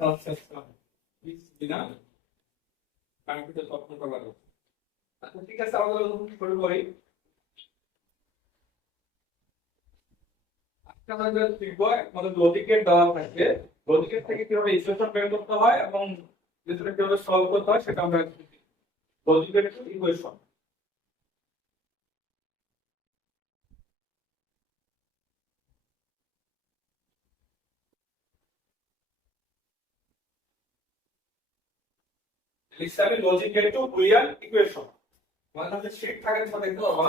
আচ্ছা আচ্ছা না কম্পিউটার সফটওয়্যার কভার। আচ্ছা ঠিক আছে, আমরা শুরু করি। আজকে আমরা যেটা শিখবো, আমাদের লজিক গেট দেওয়া থাকবে। লজিক গেট থেকে কিভাবে ইকুয়েশন বের করতে হয় এবং যেটা কিভাবে সলভ করতে হয় সেটা আমরা শিখি। লজিক গেট ইকুয়েশন লিখতে logic gate to Boolean equation. আমাদের কাছে শীট থাকে, তোমরা দেখতে পাবা।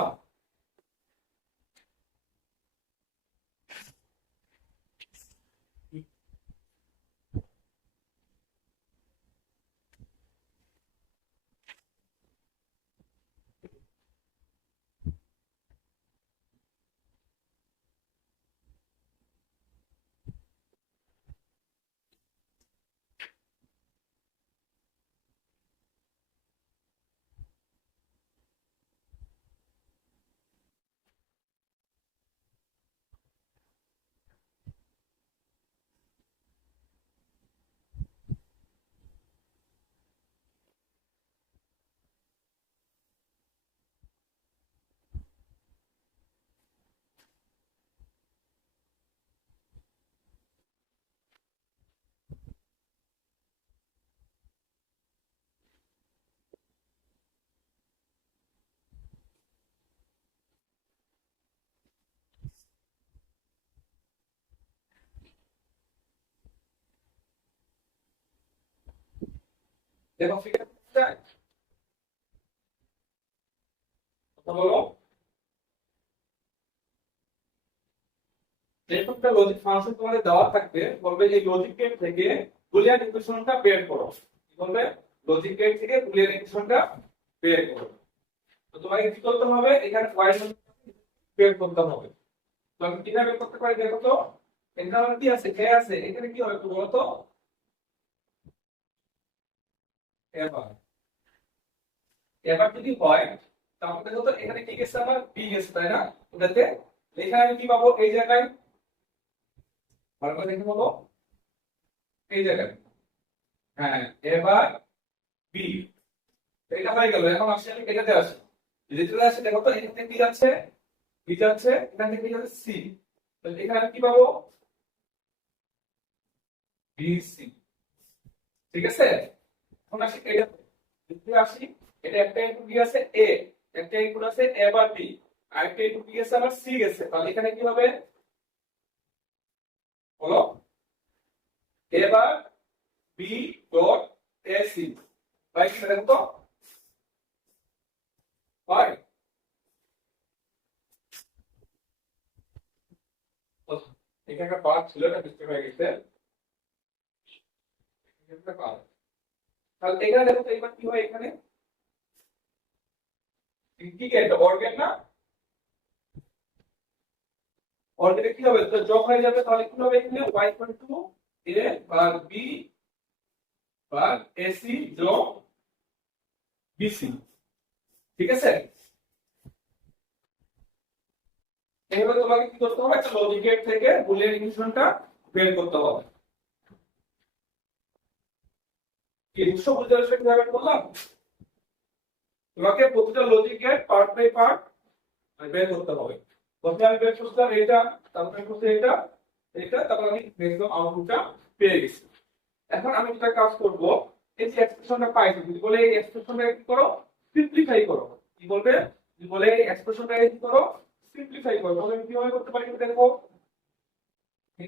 দেখো ফিগার কথা বলো। যেরকম একটা লজিক ফাংশন তোমাদের দেওয়া থাকবে, বলবে এই লজিক গেট থেকে বুলিয়ান ইকুয়েশনটা বের করো। কি বলবে? লজিক গেট থেকে বুলিয়ান ইকুয়েশনটা বের করো। তো তোমাকে কি করতে হবে? এখানে y বের করতে হবে। তো আমি কিভাবে বের করতে পারি দেখো তো। এখানে কি আছে? a আছে। এখানে কি হবে বলো তো? এবার এবার যদি হয়, তাহলে দেখো তো এখানে কি গেছে? আমার b গেছে, তাই না? এটাতে এখানে আমি কি পাবো? এই জায়গায় ভালো করে দেখে বলো। এই জায়গায়, হ্যাঁ, এবার b। এটা হয়ে গেল। এখন আসি আমি এটাতে আসি। যেটাতে আসি দেখো তো, এখান থেকে কি যাচ্ছে? বি যাচ্ছে, এখান থেকে কি যাচ্ছে? সি। তাহলে এখানে আমি কি পাবো? B C. ঠিক আছে। এখন আসি এটা, যদি আসি, এটা একটা ইনপুট কি আছে? এ, একটা ইনপুট আছে এ বা বি, আর একটা ইনপুট কি আছে? আমার সি গেছে। তাহলে এখানে কি হবে বলো? এ বা B dot A C. Right, দেখো তো হয়। এখানে একটা পার্ট ছিল, এটা মিস্টেক হয়ে গেছে। এখানে একটা পার্ট, তাহলে এখানে দেখো তো এবার কি হয়? এখানে কি গেট? অর গেট না? অলরেডি কি হবে? তো যোগ হয়ে যাবে। তাহলে কি হবে? এখানে y equal to a bar b bar ac যোগ bc। ঠিক আছে। এবার তোমাকে কি করতে হবে? একটা লজিক গেট থেকে বুলিয়ান ইকুয়েশনটা বের করতে হবে। কি উৎস বুঝতে পারছো কিভাবে করলাম? তোমাকে প্রতিটা logic gate part by part বের করতে হবে। প্রথমে আমি বের করলাম এটা, তারপরে করতে এটা, এটা, তারপর আমি একদম আউটপুটটা পেয়ে গেছি। এখন আমি যেটা কাজ করব, এই যে এক্সপ্রেশনটা পাইছি, যদি বলে এই এক্সপ্রেশনটা কি করো? সিম্পলিফাই করো। কি বলবে? যদি বলে এই এক্সপ্রেশনটা কি করো? সিম্পলিফাই করো। তাহলে আমি কিভাবে করতে পারি দেখো।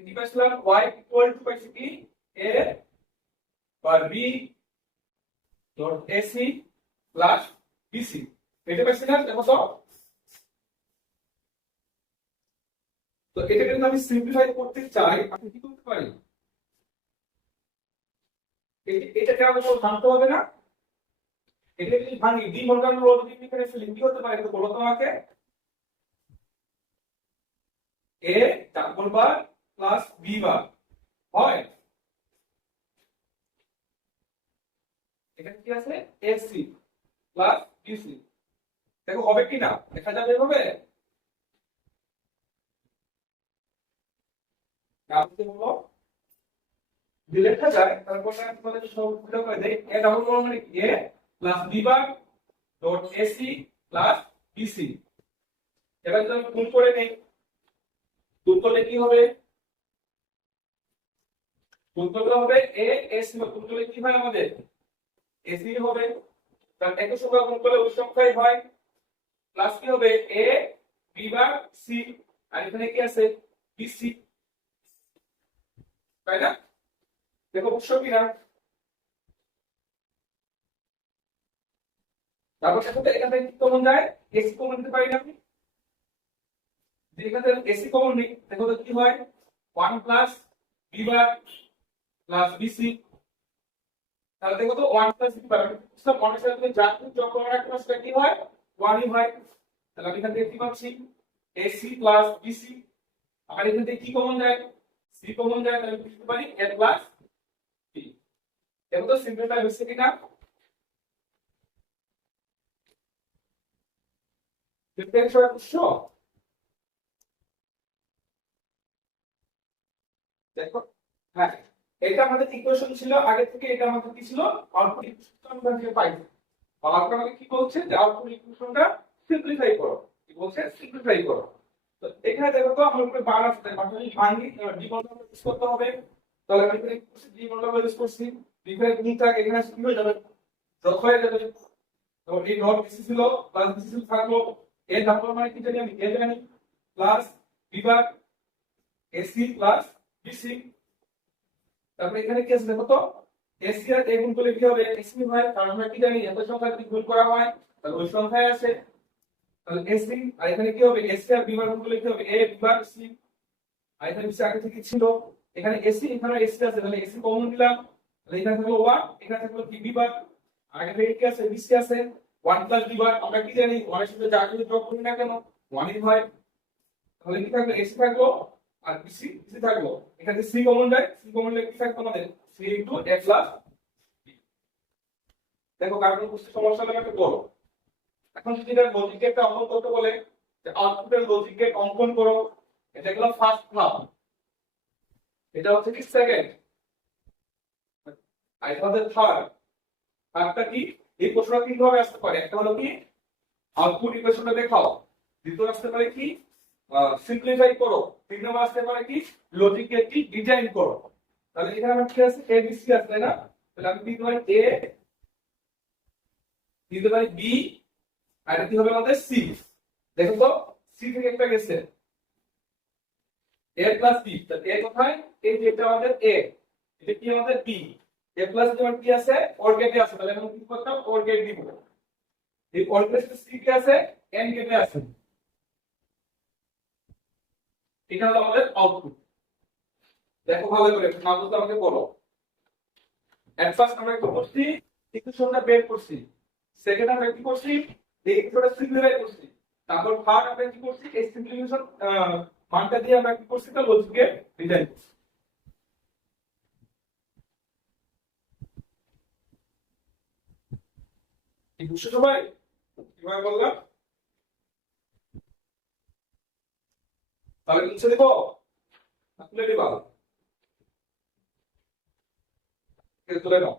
কি পাইছিলাম? y ইকুয়াল টু পাইছি কি? a bar b dot ac plus bc। এটা পাইছি না? দেখো তো। তো এটাকে যদি আমি সিম্পলিফাই করতে চাই, আমি কি করতে পারি? এটাকে আমাকে জানতে হবে না? এটা যদি ভাঙি, ডি মর্গান ল যদি এখানে ফেলি, কি হতে পারে তো বলো তো আমাকে। A double bar plus B bar হয়। এখানে কি আছে? AC plus BC. দেখো হবে কি না? দেখা যাবে এভাবে। তাহলে হলো যদি লেখা যায় তারপর আমাদের সব ফুটা করে দেই এ ডাবল বড় মানে A plus B bar dot AC plus BC. এবার যদি আমি গুণ করে নেই, গুণ করলে কি হবে? গুণ করলে হবে এ এসি, গুণ করলে কি হয় আমাদের এসি হবে। কারণ একই সংখ্যা গুণ করলে ওই সংখ্যাই হয়। প্লাস কি হবে এ বি বার সি, আর এখানে কি আছে বিসি, তাই না? দেখো বুঝছো কিনা? তারপর সাথে এখান থেকে কি কমন যায়? এসি কমন নিতে পারি না আমি? যদি এখান থেকে এসি কমন নিই দেখো তো কি হয় 1 plus B bar plus BC. তাহলে দেখো তো 1 প্লাস বি বার সব 1 এর সাথে তুমি যা কিছু যোগ করো না কেন সেটা কি হয় 1 ই হয়। তাহলে আমি এখান থেকে কি পাচ্ছি এসি প্লাস বিসি। আর এখান থেকে কি কমন যায়? সি কমন যায়, তাহলে লিখতে পারি এ প্লাস বি। দেখো তো সিম্পলটা হচ্ছে কিনা? সিম্পল সবাই বুঝছো? দেখো, হ্যাঁ, এটা আমাদের ইকুয়েশন ছিল আগে থেকে, এটা আমাদের কি ছিল আউটপুট ইকুয়েশন আমরা যে পাইছি। আউটপুট আমাকে কি বলছে যে আউটপুট ইকুয়েশনটা সিম্পলিফাই করো, কি বলছে সিম্পলিফাই করো। তো এখানে দেখো তো আমার উপরে বার আছে, মানে যদি ভাঙি ডি মডেল ইউজ করতে হবে। তাহলে আমি এখানে ডি মডেল ইউজ করছি, ডিফারেন্ট নিটা এখানে কি হয়ে যাবে যোগ হয়ে যাবে। তো এই ডট বিসি ছিল প্লাস বিসি ছিল থাকলো এ তারপর মানে কি জানি আমি এ জানি প্লাস বিভাগ এসি প্লাস বিসি। তারপরে এখানে কি আছে দেখো তো এসি আর এ গুণ করলে কি হবে এসি হয়, কারণ আমরা কি জানি এত সংখ্যা যদি গুণ করা হয় তাহলে ওই সংখ্যায় আসে। তাহলে এসি আর এখানে কি হবে এসি আর বি বার গুণ করলে কি হবে এ বি বার সি। আর এখানে বেশি আগে থেকে ছিল এখানে এসি, এখানে এসি আছে, তাহলে এসি কমন দিলাম, তাহলে এখানে থাকলো 1, এখানে থাকলো কি বি বার, আগে থেকে কি আছে বিসি আছে 1 প্লাস বি বার। আমরা কি জানি 1 এর সাথে যা কিছু যোগ করি না কেন 1 ই হয়। তাহলে কি থাকলো এসি থাকলো আর বিসি বিসি থাকলো, এখানে সি কমন যায়, সি কমন হলে কি থাকলো আমাদের C into a plus B. দেখো কারণ বুঝতে সমস্যা হলে আমাকে বলো। এখন যদি এটা লজিক গেটটা অঙ্কন করতে বলে যে আউটপুটের লজিক গেট অঙ্কন করো, এটা হলো ফার্স্ট ধাপ, এটা হচ্ছে কি সেকেন্ড, আর এটা হচ্ছে থার্ড। থার্ডটা কি? এই প্রশ্নটা তিন ভাবে আসতে পারে, একটা হলো কি আউটপুট ইকুয়েশনটা দেখাও, দ্বিতীয় আসতে পারে কি সিম্পলিফাই করো, তিন নম্বর আসতে পারে কি লজিক গেটটি ডিজাইন করো। তাহলে এখানে আমার কি আছে এ বি সি আছে তাই না? তাহলে আমি দিতে পারি এ, দিতে পারি বি, আর এটা কি হবে আমাদের সি। দেখো তো সি থেকে একটা গেছে a প্লাস বি, তাহলে a কোথায়? এই যে এটা আমাদের a, এটা কি আমাদের b, a প্লাস যেমন কি আছে অর গেটে আছে, তাহলে আমি কি করতাম অর গেট দিব। এই অর গেটে c কি আছে n গেটে আছে। এটা হলো আমাদের আউটপুট। দেখো ভালো করে না বুঝলে আমাকে বলো। এট ফার্স্ট আমরা কি করছি ইকুয়েশনটা বের করছি, সেকেন্ড আমরা কি করছি এই ইকুয়েশনটা সিম্পলিফাই করছি, তারপর থার্ড আমরা কি করছি এই সিম্পলিফিকেশন মানটা দিয়ে আমরা কি করছি তা লজিকে ডিজাইন করছি। কি বুঝছো সবাই কিভাবে বললাম? তাহলে মুছে দিব না তুলে দিবা? তুলে নাও।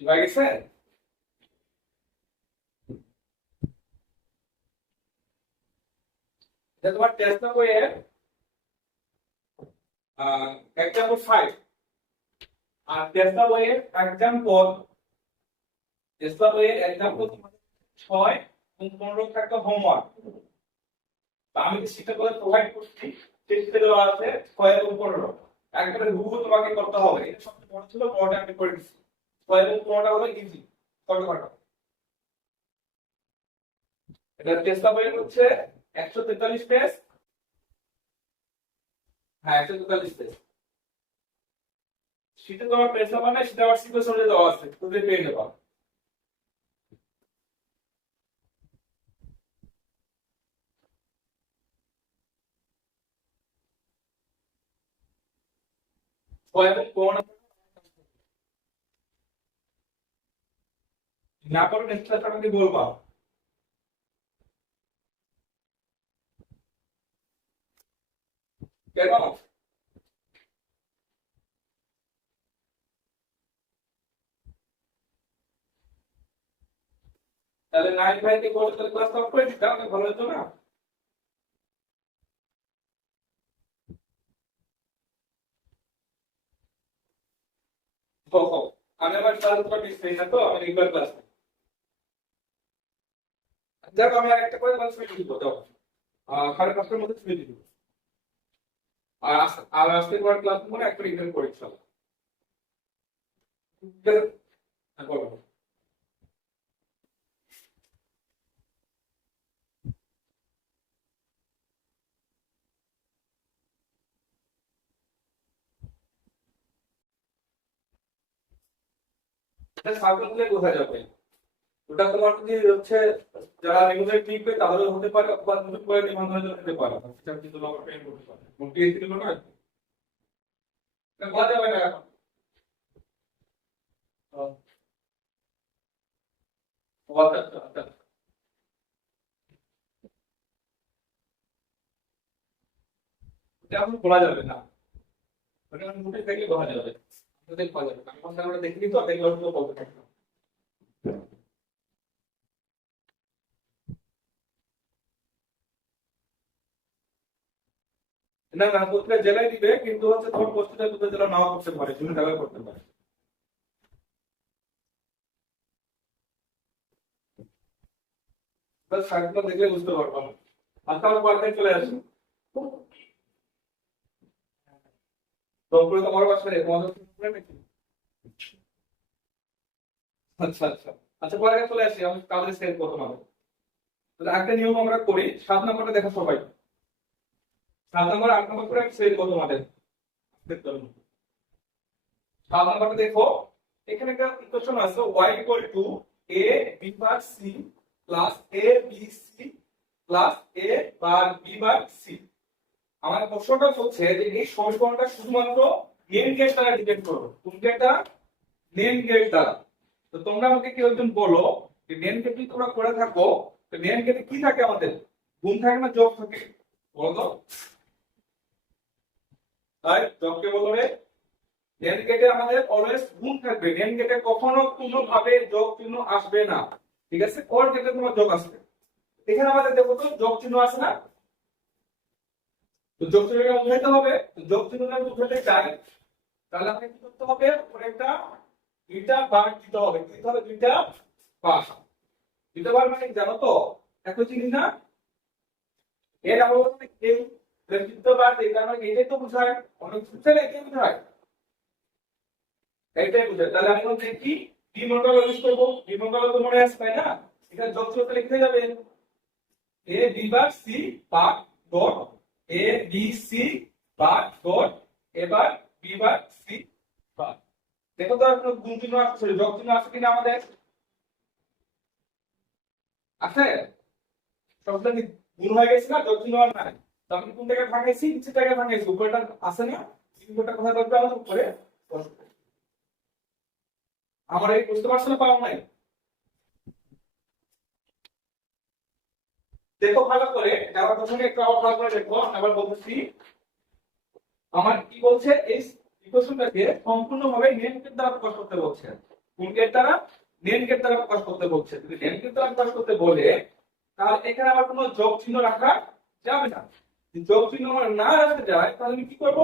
ঠিক হয়ে গেছে? এটা তোমার টেস্ট না বইয়ে এক্সাম্পল 5 আর টেস্লা বইয়ের এক্সাম্পল 6 এবং 15 থাকতো হোমওয়ার্ক। আমি যে শিক্ষা করে প্রোভাইড করছি সেটা দেওয়া আছে 6 এবং 15 একবারে হুবহু তোমাকে করতে হবে। এটা সবচেয়ে বড় ছিল, বড়টা আমি করে দিচ্ছি। 6 এবং 15টা হলো ইজি শর্টকাট। এটা টেস্লা বইয়ের হচ্ছে 143 পেজ। হ্যাঁ 143 পেজ। সেটা তোমার পেজ নাম্বার না, সেটা আবার সিকোয়েন্স অনুযায়ী দেওয়া আছে, তুমি পেয়ে যাবে। না করে নেক্সট ক্লাস আমাকে বলবা। কেন তাহলে নাইট ভাইকে বলে তাহলে ক্লাস অফ করে দিতে হবে, ভালো হতো না? আমি আমার ক্লাস করে দিচ্ছি না, তো আমি রেগুলার ক্লাস দেখো আমি আর একটা করে ক্লাস ফিরে দিব। দাও 5:30টার মধ্যে ফিরে দিব। আর আজকে তোমার ক্লাস মনে একটা রিটার্ন পরীক্ষা। ঠিক আছে, হ্যাঁ, বলো। এটা সার্কেল দিলে বোঝা যাবে। ওটা তোমার যদি হচ্ছে যারা রেগুলার লিখবে তাদেরও হতে পারে, অথবা নতুন করে নিবন্ধনের হতে পারে, সেটা কিন্তু তোমার পেন করতে পারে। মোটিয়ে ছিল না, এটা বলা যাবে না এখন। আচ্ছা আচ্ছা আচ্ছা। এটা এখন বলা যাবে না, ওটা মোটে দেখলে বলা যাবে। আমাদের বলা যাবে না, আমরা দেখিনি তো, দেখলে হয়তো বলতে পারবো। না না, প্রত্যেক জেলায় দিবে, কিন্তু হচ্ছে তোমার প্রস্তুতি প্রত্যেক জেলা নাও করতে পারে, তুমি জায়গায় করতে পারে। বাস সাইটটা দেখলে বুঝতে পারবো। আজকে আমার বাসায় চলে আসি। রংপুরে তোমার বাসায় তোমাদের রংপুরে নাকি? আচ্ছা আচ্ছা আচ্ছা, পরে চলে আসি, আমি কালকে সেট করবো তোমাদের। তাহলে একটা নিয়ম আমরা করি, 7 নম্বরটা দেখো সবাই। 7 নম্বর 8 নম্বর করে সেট করবো তোমাদের। দেখতে হবে। 7 নম্বরটা দেখো, এখানে একটা ইকুয়েশন আছে y equal to a b bar c plus a b c plus a bar b bar c। আমার প্রশ্নটা হচ্ছে যে এই সমীকরণটা শুধুমাত্র নেম গেট দ্বারা ডিপেন্ড করবে। কোন গেটটা? নেম গেট দ্বারা। তো তোমরা আমাকে কেউ একজন বলো যে নেম গেট যদি তোমরা করে থাকো, তো নেম গেটে কি থাকে আমাদের? গুণ থাকে না যোগ থাকে? বলো তো। তাই যোগকে বলবে নেম গেটে আমাদের অলওয়েজ গুণ থাকবে, নেম গেটে কখনো কোনো ভাবে যোগ চিহ্ন আসবে না। ঠিক আছে, অর গেটে তোমার যোগ আসবে। এখানে আমাদের দেখো তো যোগ চিহ্ন আছে না? তো যোগ চিহ্নটা উঠাইতে হবে। তো যোগ চিহ্নটা উঠাতে চাই, তাহলে আমাকে কি করতে হবে? উপরে একটা দুইটা বার দিতে হবে। দিতে হবে দুইটা বার। দুইটা বার মানে জানো তো একই জিনিস না? এর আবার কেউ দুটো বার এই কারণে এটাই তো বোঝায়, অনেক কিছু এটাই বোঝায়, এইটাই বোঝায়। তাহলে আমি এখন দেখি ডি মডেল ইউজ করব। ডি মডেল তো মনে আছে তাই না? এখানে যোগ করতে লিখে যাবেন A B bar C bar dot A B C bar dot এবার বি বার সি বার। দেখো তো এখন গুণ চিহ্ন আসছে, যোগ চিহ্ন আছে কিনা আমাদের? আছে? সবটা কি গুণ হয়ে গেছে না? যোগ চিহ্ন আর নাই। তো আমি কোন জায়গায় ভাঙাইছি? নিচের জায়গায় ভাঙাইছি। উপরেটা আছে না? উপরেটা কোথায় করতে হবে? উপরে বসবে। আমার এই বুঝতে পারছো না? পাও নাই? দেখো ভালো করে, আবার প্রথমে একটু আবার ভালো করে দেখো। আবার বলছি আমার কি বলছে, এই ইকুয়েশনটাকে সম্পূর্ণভাবে নেম গেট দ্বারা প্রকাশ করতে বলছে। কোন গেট দ্বারা? নেম গেট দ্বারা প্রকাশ করতে বলছে। যদি নেম গেট দ্বারা প্রকাশ করতে বলে, তাহলে এখানে আবার কোনো যোগ চিহ্ন রাখা যাবে না। যদি যোগ চিহ্ন না রাখতে যায়, তাহলে আমি কি করব?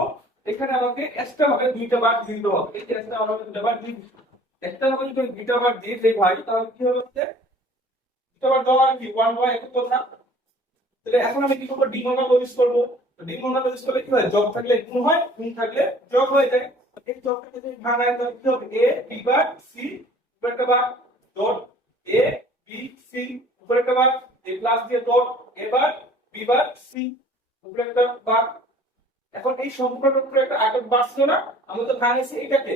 এখানে আমাকে এক্সট্রা ভাবে দুইটা বার দিতে হবে। এই যে এক্সট্রা আমাকে দুইটা বার দিই, এক্সট্রা ভাবে যদি দুইটা বার দিই দেই ভাই, তাহলে কি হবে? দুইটা বার দেওয়া কি 1 বাই এক কথা। তাহলে এখন আমি কি করব? ডিমোনালাইজ করব। ডিমোনালাইজ করলে কি হয়? যোগ থাকলে গুণ হয়, গুণ থাকলে যোগ হয়ে যায়। এই যোগটাকে যদি ভাঙায় তাহলে কি হবে? a b বার c উপরে একটা বার ডট a b c উপরে একটা বার, a প্লাস দিয়ে dot a bar b bar c উপরে একটা বার। এখন এই সম্পূর্ণটার উপরে একটা আরেকটা বার ছিল না? আমরা তো ভাঙাইছি এটাকে,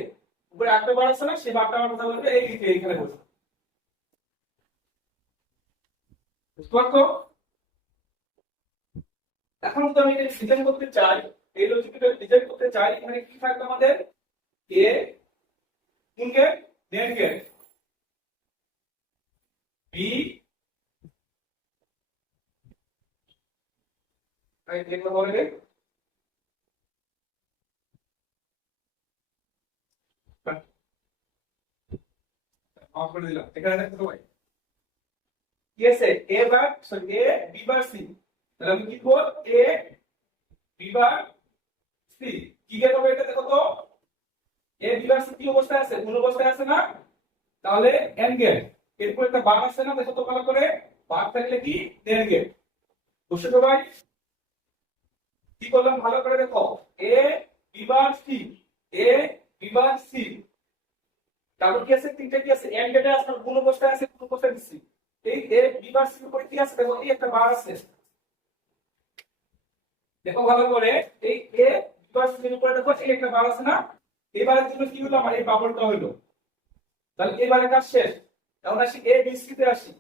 উপরে আরেকটা বার আছে না? সেই বারটা আমরা কথা বলবো এই দিকে এখানে বসে। বুঝতে পারছো? এখন যদি আমি এটা ডিজাইন করতে চাই, এই লজিকটা ডিজাইন করতে চাই, এখানে কি থাকবে আমাদের? a কোন গেট? Net gate. b এই দেখো বলে অফ করে দিলাম। এখানে দেখো ভাই কি আছে? a bar sorry a b bar c। তাহলে আমি কি করব? a b বার c কি গেট হবে এটা দেখো তো। a b বার c কি অবস্থায় আছে? কোন অবস্থায় আছে না? তাহলে এন্ড গেট। এরপর একটা বার আছে না? দেখো তো ভালো করে। বার থাকলে কি? And gate. বুঝছো তো ভাই? কি করলাম ভালো করে দেখো। a b bar c, a b bar c, তারপর কি আছে? তিনটা কি আছে? এন্ড গেটে আছে, কোন অবস্থায় আছে? কোন অবস্থায় দিছি? এই a b বার c উপরে কি আছে? দেখো এই একটা বার আছে, দেখো ভালো করে। এই a b বার c এর উপরে দেখো এই একটা বার আছে না? এবারের জন্য কি হলো? আমার এই বাবলটা হলো। তাহলে এবারে কাজ শেষ। এখন আসি a b c তে আসি।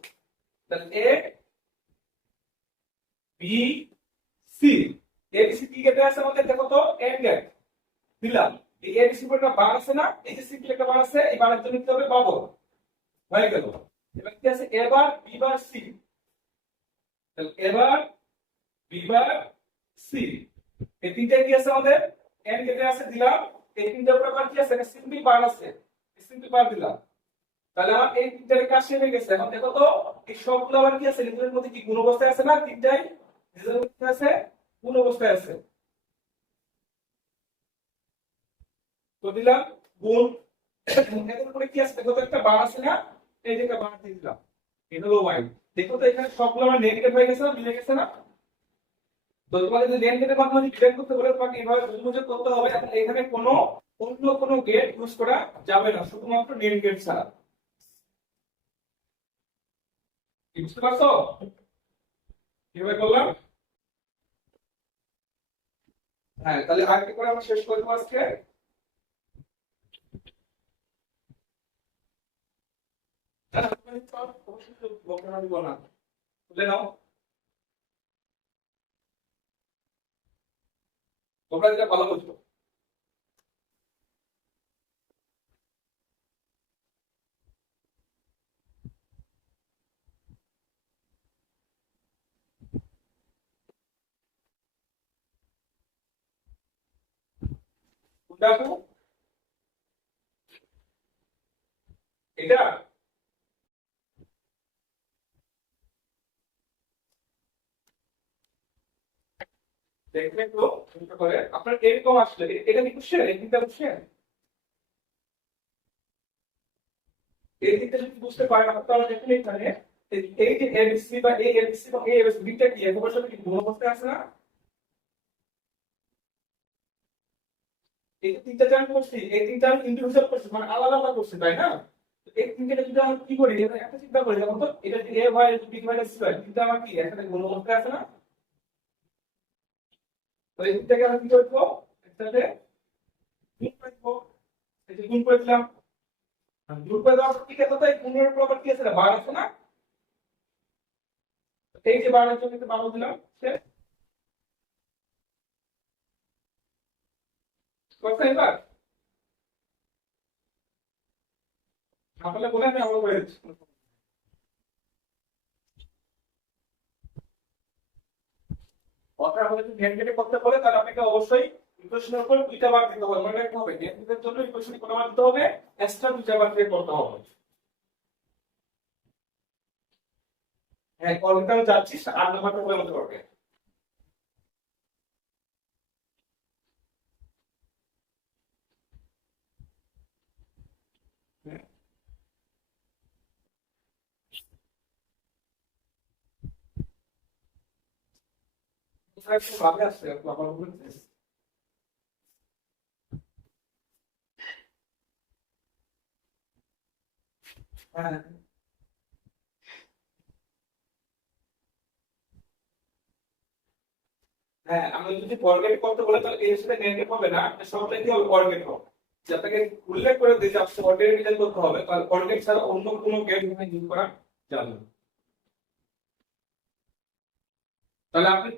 তাহলে a b c, a b c কি গেটে আছে আমাদের? দেখো তো এন্ড গেট দিলাম। এই a b c উপরে একটা বার আছে না? এই যে সিম্পল একটা বার আছে, এই বারের জন্য কি হবে? বাবল হয়ে গেল। এবার কি আছে? এবার b বার c, তাহলে এবার b বার c, এই তিনটা কি আছে আমাদের? এন্ড গেটে আছে দিলাম। এই তিনটার উপরে আবার কি আছে? সিম্পল বার আছে, সিম্পল বার দিলাম। তাহলে আমার এই তিনটার কাজ শেষ হয়ে গেছে। এখন দেখো তো এই সবগুলো আবার কি আছে? নিজের মধ্যে কি গুণ অবস্থায় আছে না? তিনটাই নিজের মধ্যে আছে, গুণ অবস্থায় আছে। তো দিলাম গুণ। এর উপরে কি আছে? দেখো তো একটা বার আছে না? এই যে একটা বার দিয়ে দিলাম, এটা হলো y। দেখো তো এখানে সবগুলো আমার নেগেটিভ হয়ে গেছে না? মিলে গেছে না? তো তোমাকে যদি নেগেটিভ মাধ্যমে ডিফাইন করতে বলে তোমাকে এইভাবে বুঝে করতে হবে। এখন এখানে কোনো অন্য কোনো গেট ইউজ করা যাবে না, শুধুমাত্র নেট গেট ছাড়া। কি বুঝতে পারছো কিভাবে করলাম? হ্যাঁ, তাহলে আরেকটা করে আমরা শেষ করবো আজকে। বক্তব্য দিব না, তুলে নাও। তোমরা যেটা ভালো বুঝবো। দেখো এটা দেখলে তো চিন্তা করে আপনার এরকম আসলে এটা কি কোশ্চেন? এই তিনটা কোশ্চেন, এই তিনটা যদি বুঝতে পারেন তাহলে দেখুন এখানে এই যে এবিসি বা এ এবিসি বা এ এবিসি দুইটা কি একবার সাথে কি গুণ অবস্থায় আছে না? এই যে তিনটা জান করছি, এই তিনটা আমি ইন্ডিভিজুয়াল করছি, মানে আলাদা আলাদা করছি, তাই না? তো এই তিনটা যদি আমরা কি করি, একটা চিন্তা করি, যেমন তো এটা যদি এ হয়, বি হয়, সি হয়, তিনটা আমার কি একসাথে গুণ অবস্থায় আছে না? তো এই তিনটাকে আমরা কি করবো? একসাথে গুণ করে দিব। এই যে গুণ করে দিলাম, গুণ করে দেওয়ার পর কি আছে? তো এই গুণের উপর আবার কি আছে? বার আছে না? এই যে বারের জন্য বার দিলাম, শেষ কথা। এবার আপনারা বলে আমি আবার বলে দিচ্ছি। কথা হলে যদি নেগেটিভ করতে বলে তাহলে আপনাকে অবশ্যই ইকুয়েশনের উপর দুইটা বার দিতে হবে। মনে রাখতে হবে নেগেটিভের জন্য ইকুয়েশন কত বার দিতে হবে? এক্সট্রা দুইটা বার দিয়ে করতে হবে। হ্যাঁ, কলটা যাচ্ছিস 8 নাম্বারটা বলে বলতে পারবে। একটু ভাবে আসছে আমার বলতে। হ্যাঁ হ্যাঁ, আমি যদি ফরগেট করতে বলে তাহলে এর সাথে নেগেটিভ হবে না, সবটাই কি হবে ফরগেট হবে। যে আপনাকে উল্লেখ করে দিয়েছে আপনি ফরগেট ডিজাইন করতে হবে, তাহলে ফরগেট ছাড়া অন্য কোনো গেট এখানে ইউজ করা যাবে না। তাহলে আপনি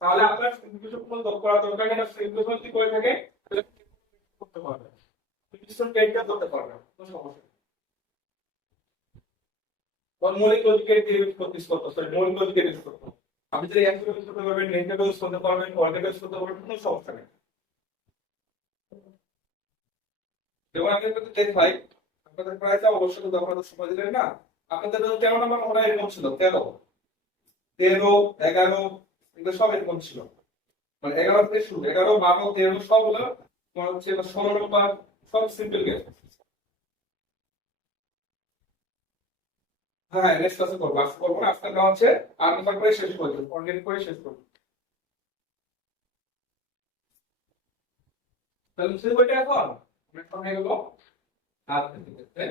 তাহলে আপনার সিম্পলিফিকেশন করা দরকার নেই, সিম্পলিফিকেশন যদি করে থাকে তাহলে করতে পারবে, সিম্পলিফিকেশন টেকটা করতে পারবে, কোনো সমস্যা নেই। কোন মৌলিক লজিকের ডেরিভেটিভ করতে সরি মৌলিক লজিকের ইউজ করতে হবে। আপনি যদি একটু ইউজ করতে পারবেন, নেগেটিভ ইউজ করতে পারবেন, ফরগেট ইউজ করতে পারবেন, কোনো সমস্যা নেই। যেমন আমি আপনাদের দেখাই, আপনাদের প্রায়টা অবশ্যই তো আপনাদের সময় দিলেন না, আপনাদের 13 নম্বর মনে হয় এরকম ছিল, 13 13 11 এগুলো সব এরকম ছিল। মানে 11 থেকে শুরু, 11 12 13 সবগুলো তোমার হচ্ছে 16 নম্বর, সব সিম্পল গেট। হ্যাঁ নেক্সট ক্লাসে করবো, আজকে করবো না, আজকে দেওয়া হচ্ছে 8 নম্বর করে শেষ করবো, অর্গানিক করে শেষ করবো। তাহলে শুরু করতে এখন অনেক সময় হয়ে গেল। আচ্ছা ঠিক আছে।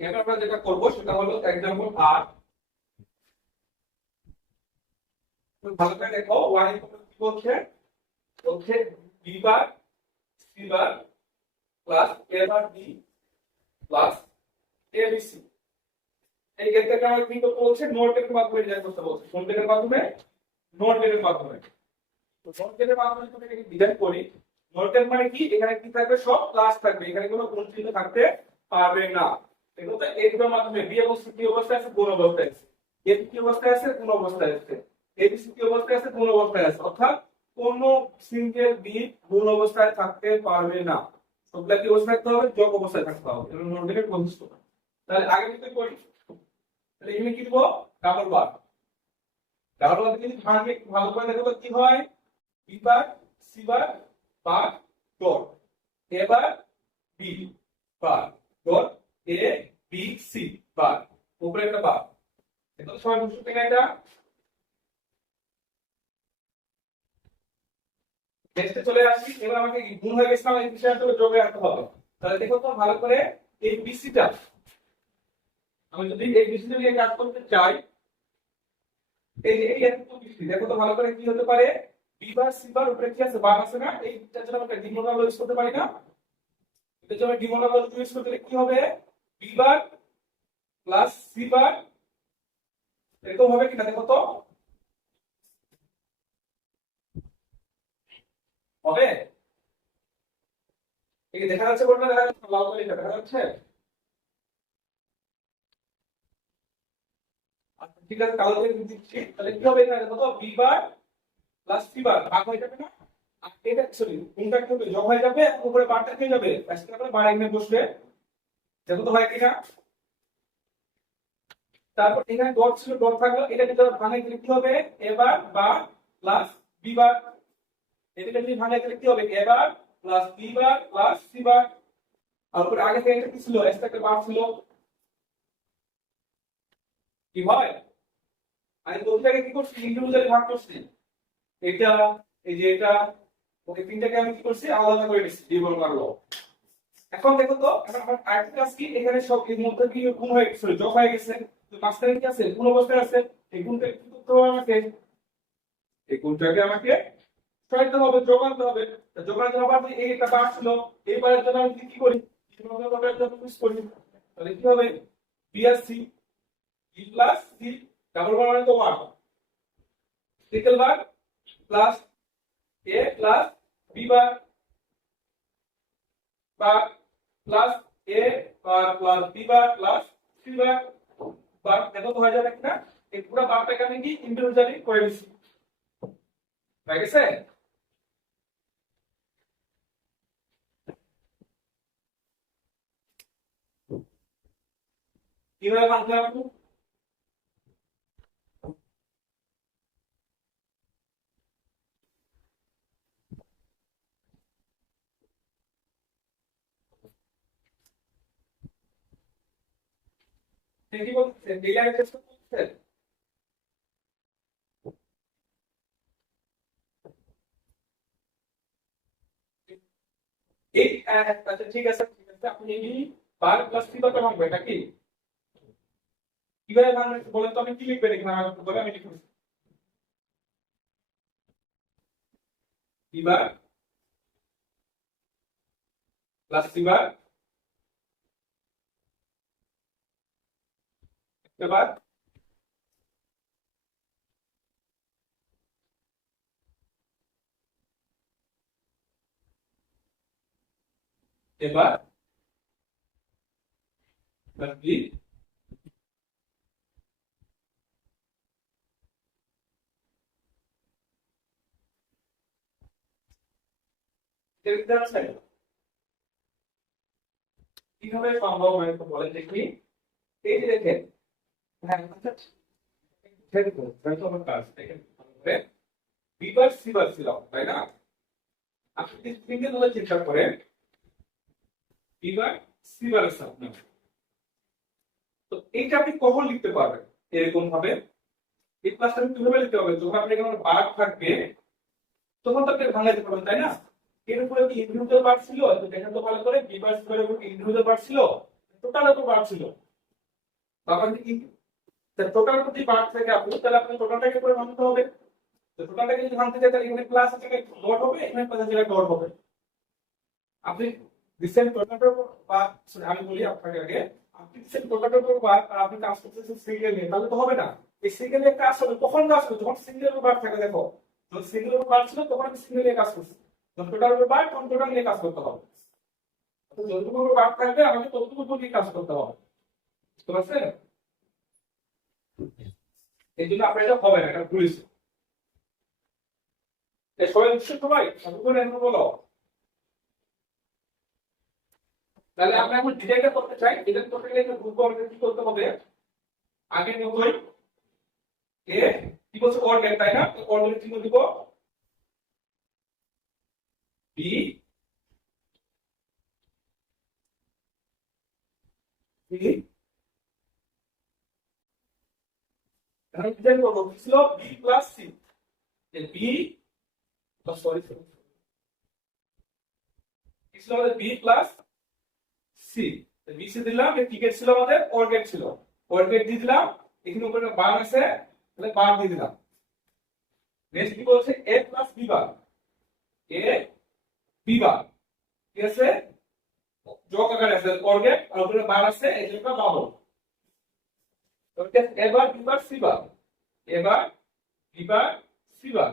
এবার আমরা যেটা করবো সেটা হলো এক্সাম্পল আর, ভালো করে দেখো ওয়াই কি বলছে, বলছে B bar C bar plus A bar B plus A B C. এই ক্ষেত্রে আমরা কি করতে বলছে, নোট এর মাধ্যমে ডিজাইন করতে বলছে, কোন এর মাধ্যমে, নোট এর মাধ্যমে। তো নোট এর মাধ্যমে যদি এটাকে ডিজাইন করি, নোট এর মানে কি, এখানে কি থাকবে, সব ক্লাস থাকবে, এখানে কোনো গুণ চিহ্ন থাকতে পারবে না। এগুলো তো এর মাধ্যমে বি এবং সি কি অবস্থায় আছে, গুণ অবস্থায় আছে, এ কি অবস্থায় আছে, গুণ অবস্থায় আছে, এ বি সি কি অবস্থায় আছে, গুণ অবস্থায় আছে, অর্থাৎ কোন সিঙ্গেল বিট গুণ অবস্থায় থাকতে পারবে না, সবগুলা কি অবস্থায় থাকতে হবে, যোগ অবস্থায় থাকতে হবে, এটা নোট এর বৈশিষ্ট্য। তাহলে আগে থেকে করি, তাহলে এখানে কি দেব, ডাবল বার। ডাবল বার যদি ভাঙে ভালো করে দেখো তো কি হয়, B bar C bar bar dot A bar B bar dot A B C bar, উপরে একটা বার, এটা তো সবাই বুঝতে পেরে এটা। নেক্সটে চলে আসি, এবার আমাকে গুণ হয়ে গেছে, এই বিষয়টা যোগে আনতে হবে। তাহলে দেখো তো ভালো করে, এই বিসিটা আমি যদি এই বিসিটা নিয়ে কাজ করতে চাই, এই যে এই এতটুকু বিসি দেখো তো ভালো করে কি হতে পারে, বি বার সি বার উপরে কি আছে, বার আছে না, এইটার জন্য আমরা ডিমোনাল ইউজ করতে পারি না, এটার জন্য ডিমোনাল ইউজ করতে কি হবে, B bar plus C bar, এরকম হবে কিনা দেখো তো, হবে, এই দেখা যাচ্ছে কোনটা, দেখা যাচ্ছে লাল কালি দেখা যাচ্ছে। আচ্ছা ঠিক আছে, কালো করে দিচ্ছি, তাহলে কি হবে, এখানে দেখো তো B bar plus C bar ভাগ হয়ে যাবে না, আর এটা সরি কোনটা কি হবে, যোগ হয়ে যাবে, উপরে বারটা কি যাবে, আজকে আমরা বার এখানে বসবে, দেখো তো হয় কিনা। তারপর এখানে ডট ছিল, ডট থাকলো, এটা যদি ভাঙে দিলে কি হবে, এবার বা প্লাস বি বার, এটাকে যদি ভাঙে দিলে কি হবে, এবার plus B bar plus C bar, আর উপরে আগে থেকে এটা কি ছিল, এক্সট্রা একটা বার ছিল, কি হয়, আমি প্রতিটাকে কি করছি, ইন্ডিভিজুয়ালি ভাগ করছি, এটা এই যে এটা, ওকে তিনটাকে আমি কি করছি, আলাদা করে নিচ্ছি ডিভাইড করলো। এখন দেখো তো, এখন আমার আরেকটা কাজ কি, এখানে সব এর মধ্যে কি গুণ হয়ে গেছে, যোগ হয়ে গেছে, তো মাঝখানে কি আছে, গুণ অবস্থায় আছে, এই গুণটা কি করতে হবে আমাকে, এই গুণটাকে আমাকে সরাইতে হবে, যোগ আনতে হবে। তো যোগ আনতে হবে, আপনি এই একটা বার ছিল, এই বারের জন্য আমি কি করি, বারের জন্য ইউজ করি, তাহলে কি হবে, বি আর C, B plus C, double bar মানে তো 1, triple bar plus A plus B bar bar plus A bar plus B bar plus C bar bar, দেখো তো হয়ে যাবে কিনা, এই পুরো বারটাকে আমি কি ইন্ডিভিজুয়ালি করে দিচ্ছি, হয়ে গেছে। কিভাবে ভাঙতে হবে, কি বলছে ডেইলি অ্যাক্সেস করতে? এই আচ্ছা ঠিক আছে আপনি এই বার প্লাস থ্রি কত ভাঙবেন নাকি কিভাবে ভাঙবেন বলেন তো আমি কি লিখবেন এখানে আমাকে বলে আমি লিখব বার প্লাস থ্রি বার এবার এবার প্লাস বি এর ভিতরে আছে কিভাবে সম্ভব হয় তো বলেন দেখি এই যে দেখেন হ্যাঁ আচ্ছা ঠিক আছে তাই তো আমার কাজ দেখেন বিবার সিবার ছিল তাই না আপনি যদি সিঙ্গেল ভাবে চিন্তা করেন বিবার সিবার আছে আপনার তো এইটা আপনি কখন লিখতে পারবেন এরকম ভাবে এই ক্লাসটা আপনি কিভাবে লিখতে হবে যখন আপনি কোনো বার থাকবে তখন তো আপনি ভাঙাইতে পারবেন তাই না এর উপরে কি ইন্ডিভিজুয়াল বার ছিল তো দেখেন তো ভালো করে বিবার সিবারের উপর ইন্ডিভিজুয়াল বার ছিল টোটাল উপর বার ছিল তখন কি টোটাল যদি বার থাকে আপনি তাহলে আপনি টোটালটাকে করে ভাঙতে হবে তো টোটালটাকে যদি ভাঙতে চাই তাহলে এখানে প্লাস আছে ডট হবে এখানে প্লাস আছে ডট হবে আপনি রিসেন্ট টোটালটার উপর বা আমি বলি আপনাকে আগে আপনি রিসেন্ট টোটালটার উপর বা আপনি কাজ করতেছেন সিঙ্গেল নিয়ে তাহলে তো হবে না এই সিঙ্গেল নিয়ে কাজ হবে কখন কাজ হবে যখন সিঙ্গেল উপর বার থাকে দেখো যখন সিঙ্গেল উপর বার ছিল তখন আমি সিঙ্গেল নিয়ে কাজ করছি যখন টোটাল উপর বার তখন টোটাল নিয়ে কাজ করতে হবে তো যতটুকু উপর বার থাকবে আমাকে ততটুকু উপর নিয়ে কাজ করতে হবে বুঝতে পারছেন এই জন্য আপনার এটা হবে না এটা ভুল সবাই নিশ্চয় সবাই বলো তাহলে আমরা এখন ডিজাইনটা করতে চাই ডিজাইন করতে গেলে গ্রুপ অর্ডার কি করতে হবে আগে নিব এ কি বলছে অর্ডার তাই না অর্ডার চিহ্ন দিব বি বি এখন ডিজাইন করব কি ছিল B plus C B sorry কি ছিল আমাদের B plus C B C দিলাম এই টিকেট ছিল আমাদের অর গেট ছিল অর গেট দিয়ে দিলাম এখানে উপরে বার আছে তাহলে বার দিয়ে দিলাম নেক্সট কি বলছে এ প্লাস বি বার এ বি বার ঠিক আছে যোগ আকারে আছে অর গেট আর উপরে বার আছে এই জন্য পাবো তো এবার বি বার সি বার এবার বি বার সি বার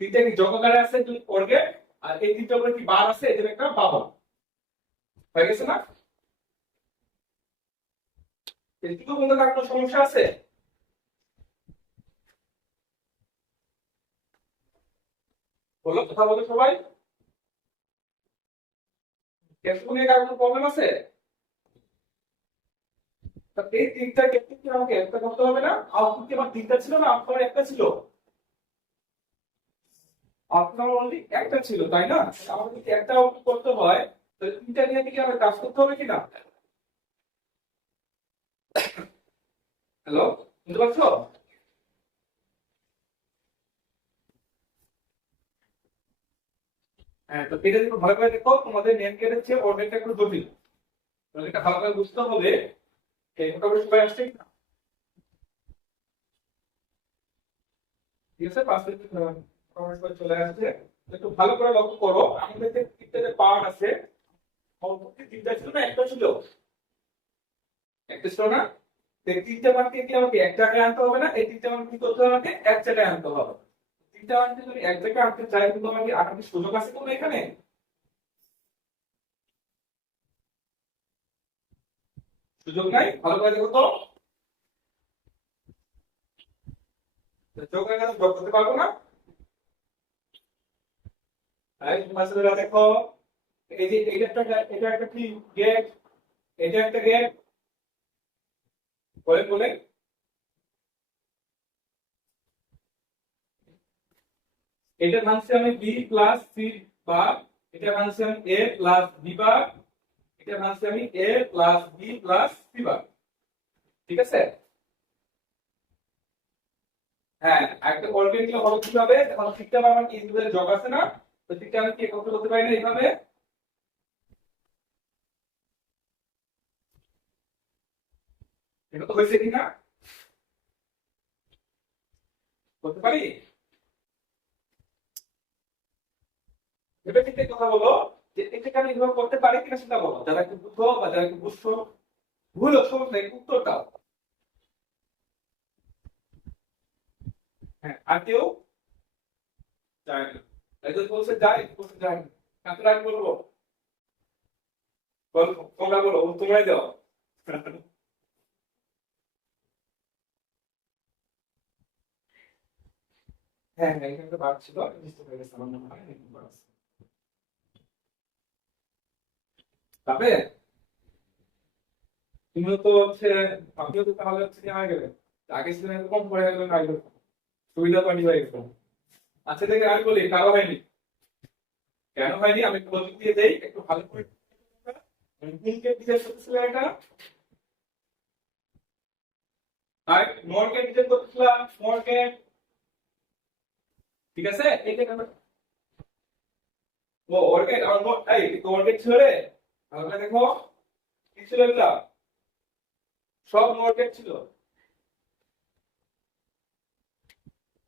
তিনটা কি যোগ আকারে আছে অর গেট আর এই তিনটা উপরে কি বার আছে এই জন্য একটা পাবো হয়ে গেছে না এটুকু বলতে কার কোনো সমস্যা আছে বলো কথা বলো সবাই এটুকু নিয়ে কার কোনো প্রবলেম আছে এই তিনটা ক্ষেত্রে কি আমাকে একটা করতে হবে না আউটপুট কি আমার তিনটা ছিল না আউটপুট একটা ছিল আউটপুট আমার অনলি একটা ছিল তাই না আমাকে যদি একটা আউটপুট করতে হয় তাহলে তিনটা নিয়ে কি আমার কাজ করতে হবে কিনা হ্যালো বুঝতে পারছো হ্যাঁ তো এটা একটু ভালো করে দেখো তোমাদের নেম কেটের চেয়ে অর্ডারটা একটু জটিল তাহলে এটা ভালো করে বুঝতে হবে এই মোটামুটি সবাই আসছে কিনা ঠিক আছে 5 মিনিট মোটামুটি চলে আসছে একটু ভালো করে লক্ষ্য করো আমাদের যে তিনটা যে পার্ট আছে অল্পতে তিনটা ছিল না একটা ছিল একটা ছিল না এই তিনটা পার্টকে কি আমাকে এক জায়গায় আনতে হবে না এই তিনটা মান কি করতে হবে আমাকে এক জায়গায় আনতে হবে তিনটা মানকে যদি এক জায়গায় আনতে চাই কিন্তু আমাকে আনার সুযোগ আছে কোনো এখানে সুযোগ নাই ভালো করে দেখো তো যোগ এখানে যোগ করতে পারবো না তাই তোমার দেখো এই যে এটা একটা কি গেট এটা একটা গেট বলে বলে এটা ভাঙছি আমি বি প্লাস সি বার এটা ভাঙছি আমি এ প্লাস বি বার এটা ভাঙছি আমি A plus B plus C bar ঠিক আছে? হ্যাঁ, একটা কোঅর্ডিনেট গুলো হবে কিভাবে? এখন থিটা আমার কি ইন্টিগ্রাল যোগ আছে না? তো থিটা আমি কি করতে বলতে পারি না এইভাবে? এটা তো হয়েছে কিনা? করতে পারি? এবার ঠিক কথা বলো যে এটাকে আমি এইভাবে করতে পারি কিনা সেটা বলো, যারা একটু বুঝো বা যারা একটু বুঝছো। ভুল সমস্যা নেই, উত্তরটা। হ্যাঁ, আর কেউ যায় না? একজন বলছে যায়, বলছে যায় না। কাকে আমি বলবো? বলো, তোমরা বলো, তোমরাই দাও। হ্যাঁ হ্যাঁ, এখানে একটা বার ছিল, আমি বুঝতে পেরেছি, আমার মনে হয় এরকম বার আছে। তবে তুমিও তো হচ্ছে, আমিও তো তাহলে হচ্ছে হয়ে গেলে আগে ছিল এরকম, পরে গেলেন আগে সুবিধা পানি হয়ে গেল। আচ্ছা দেখে আমি বলি কারো হয়নি, কেন হয়নি আমি প্রযুক্তি দিয়ে দেই একটু ভালো করে। কোনকে বিচার করতেছিল এটা? আর নরকে বিচার করতেছিলাম, নরকে। ঠিক আছে, এইটা কেন? ও অর্গেট, আমার নোট এই তো অর্গেট ছিল রে। তাহলে দেখো কি ছিল এগুলা, সব অর্গেট ছিল।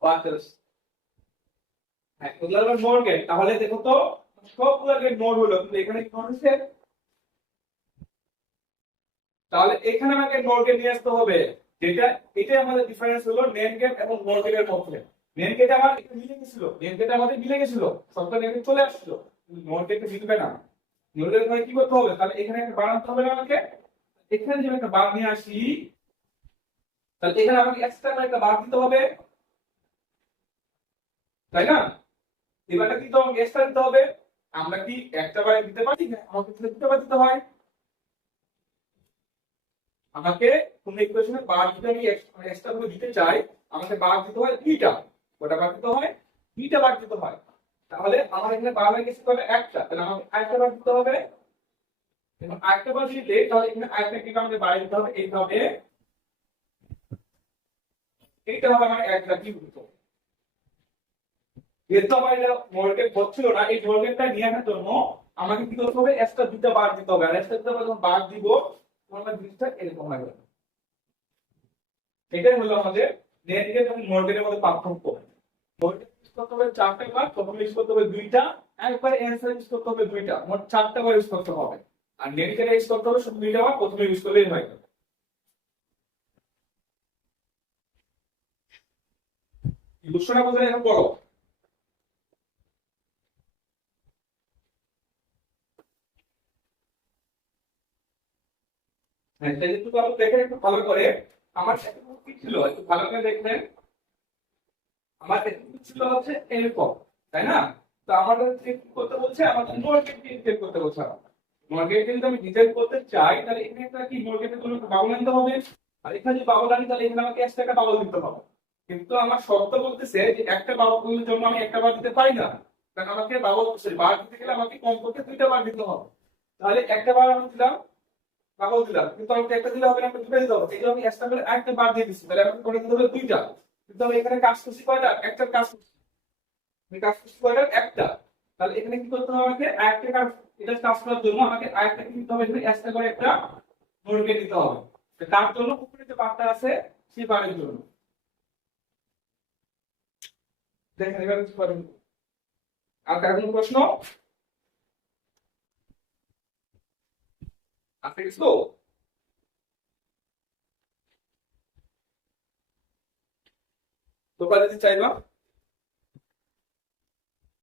বাতাস। হ্যাঁ, এগুলা হলো নরগেট। তাহলে দেখো তো সবগুলা গেট নোট হলো, কিন্তু এখানে কি নোট হচ্ছে? তাহলে এখানে আমাকে নোট গেট নিয়ে আসতে হবে, যেটা এটাই আমাদের ডিফারেন্স হলো নেম গেট এবং নোট গেটের মধ্যে। নেম গেট আমার একটু মিলে গেছিল, নেম গেট আমাদের মিলে গেছিল, সবটা নেম গেট চলে আসছিল, নোট গেট মিলবে না। নোট গেট কি করতে হবে? তাহলে এখানে একটা বানাতে হবে না আমাকে? এখানে যদি আমি একটা বার নিয়ে আসি, তাহলে এখানে আমাকে এক্সট্রা একটা বার দিতে হবে, তাই না? এবারটা কিন্তু আমাকে এক্সট্রা দিতে হবে। আমরা কি একটা বারে দিতে পারি না, আমাকে দুটো বার দিতে হয়। আমাকে কোন ইকুয়েশনে বার যদি আমি এক্সট্রা করে দিতে চাই, আমাকে বার দিতে হয় দুইটা। কটা বার দিতে হয়? দুইটা বার দিতে হয়। তাহলে আমার এখানে বার হয়ে গেছে কত? একটা। তাহলে আমাকে আরেকটা বার দিতে হবে, এবং আরেকটা বার দিলে তাহলে এখানে আরেকটা কি আমাকে বার দিতে হবে এইভাবে। এইটা হবে আমার একটা কি বলতো, যেহেতু আমার এটা মর্গেট হচ্ছিল না, এই মর্গেটটা নিয়ে আসার জন্য আমাকে কি করতে হবে? এক্সট্রা দুইটা বার দিতে হবে, আর এক্সট্রা দুটো যখন বার দিব তখন জিনিসটা এরকম হবে। এটাই হলো আমাদের নেট গেট এবং মর্গেটের মধ্যে পার্থক্য। মর্গেট ইউজ করতে হবে চারটা বার, প্রথমে ইউজ করতে হবে দুইটা, একবারে অ্যান্সার ইউজ করতে হবে দুইটা, মোট চারটা বার ইউজ করতে হবে। আর নেট গেট ইউজ করতে হবে শুধু দুইটা বার, প্রথমে ইউজ করলেই হয়। বুঝছো না? বোঝা এখন বলো। হ্যাঁ, তাই একটু ভালো দেখেন, একটু ভালো করে। আমার সাথে কি ছিল একটু ভালো করে দেখবেন। আমার এটুকু ছিল হচ্ছে এরকম, তাই না? তো আমাদের কি করতে বলছে? আমাদের মর্গেট ডিজাইন করতে বলছে। মর্গেট যদি আমি ডিজাইন করতে চাই, তাহলে এখানে একটা কি মর্গেটের জন্য একটা বাবল আনতে হবে। আর এখানে যদি বাবল আনি, তাহলে এখানে আমাকে এক্সট্রা একটা বাবল দিতে হবে। কিন্তু আমার শর্ত বলতেছে যে একটা বাবলের জন্য আমি একটা বার দিতে পারি না, কারণ আমাকে বাবল বার দিতে গেলে আমাকে কমপক্ষে দুইটা বার দিতে হবে। তাহলে একটা বার আমি দিলাম, বাবল দিলাম, কিন্তু আমাকে একটা দিলে হবে না, আমাকে দুটো দিতে হবে। এই জন্য আমি এক্সট্রা করে একটা বার দিয়ে দিচ্ছি, তাহলে আমাকে করে দিতে হবে দুইটা। কিন্তু আমি এখানে কাজ করছি কয়টা? একটা কাজ করছি। আমি কাজ করছি কয়টা? একটা। তাহলে এখানে কি করতে হবে? আমাকে আরেকটা কাজ, এটা কাজ করার জন্য আমাকে আরেকটা কি দিতে হবে? এখানে এক্সট্রা করে একটা নোটকে দিতে হবে। তো তার জন্য উপরে যে বারটা আছে সেই বারের জন্য। দেখেন এবার কি করেন। আর কার কোনো প্রশ্ন আছে কিছু? তোমরা যদি চাইবা